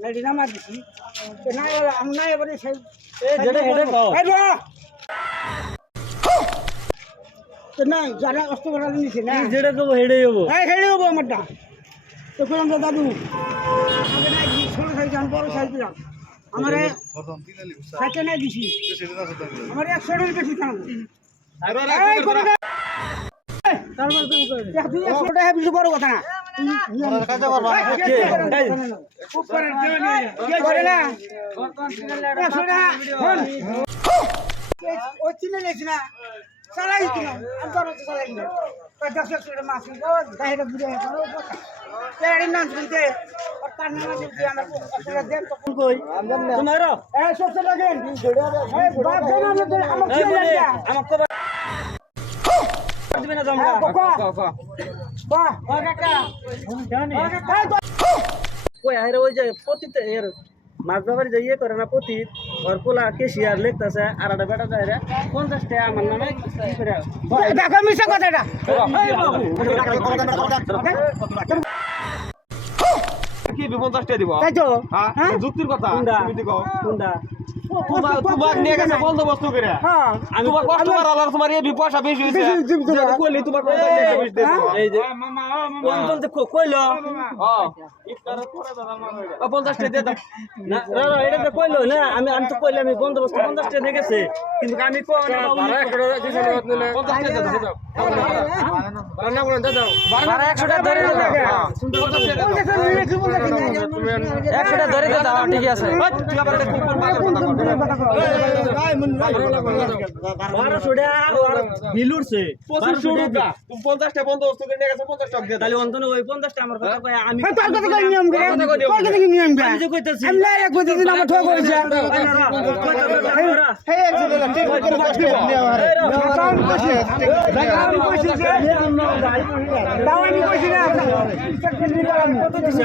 লাইটি নামা দিছি তো না আমি না এবারে সেই এ যেটা হেডে খাও এই রে তো না যারা কষ্ট করে নিছে না যেটা কব হেডে হবো এই হেডে হবো আমারটা তো কইলাম যে দাদু আমাকে না কি ছোট সাইজ আন বড় সাইজ দিলাম আমারে সাইকেল নাই দিছি আমার 100 টাকা বেশি দাম এই করে তারপর তুমি কই তুই 100 টাকা বেশি বড় কথা না কাজে করবা খুব করে কে করে না 100 টাকা হন ও চিনে নিছ না চালাই দিলাম আমি তো চালাই না 10 টাকা মাছ নিবো বাইরে ঘুরে করো তেরে নাম শুনতে আর কান না শুনতে আমরা আপনারা দেন তো কই তোমার এই সব লাগেন এই বাপ জানা না আমাকে কি লাগে আমাকে দিবে না জামগা বাহ বাহ কাকা জানি কই আরে ওই যে পতিতে এর মাছ বাবারি যে ইয়ে করে না পতি ওর পোলা কেশিয়ার লিখতেছে আর একটা বেটা যায় রে 50 টাকা আমার নামে কি করে দেখো মিছা কথাটা এই বাবু কি 50 টাকা দিব তাই তো হ্যাঁ যুক্তির কথা তুমি দিগো কোনটা তোমাক নিয়ে গেছে বন্দোবস্ত করে হ্যাঁ তোমার কষ্ট করার তোমার এই পয়সা বেশি হইছে যেটা কইলি তোমার 50 টাকা বেশি দেব এই যে কোন কোন তো কইলো হ্যাঁ ইফতারের পরে দাদা মামা 50 টাকা দিয়ে দাও না না এটা তো কইলো না আমি তো কইলাম আমি বন্দোবস্ত 50 টাকা দিয়ে গেছে কিন্তু আমি কই না ভাড়া 100 টাকা দিছে না 50 টাকা দিয়ে দাও রান্না করে দাও ভাড়া 100 টাকা ধরে দাও 50 টাকা দাও 100 টাকা ধরে দাও ঠিক আছে তুই আবার এটা কোন ভাড়া ছড়া আর বিল উঠছে 25 টাকা তুমি 50 টাকা বন্দোবস্ত করে নিয়ে গেছে 50 টাকা দিয়ে দাও তাহলে অন্তনে ওই 50 টাকা আমার কথা কই আমি তোর কথা কই নিয়ম করে তোর কথা কি নিয়ম করে আমি যে কইতাছি আমি লাই এক বদি দিন আমার ঠক হইছে এই এক ছিল ঠিক করে কষ্ট নিয়ে আমারে কাম কইছে আমি কইছি যে দাও আমি কইছি না কত দিছি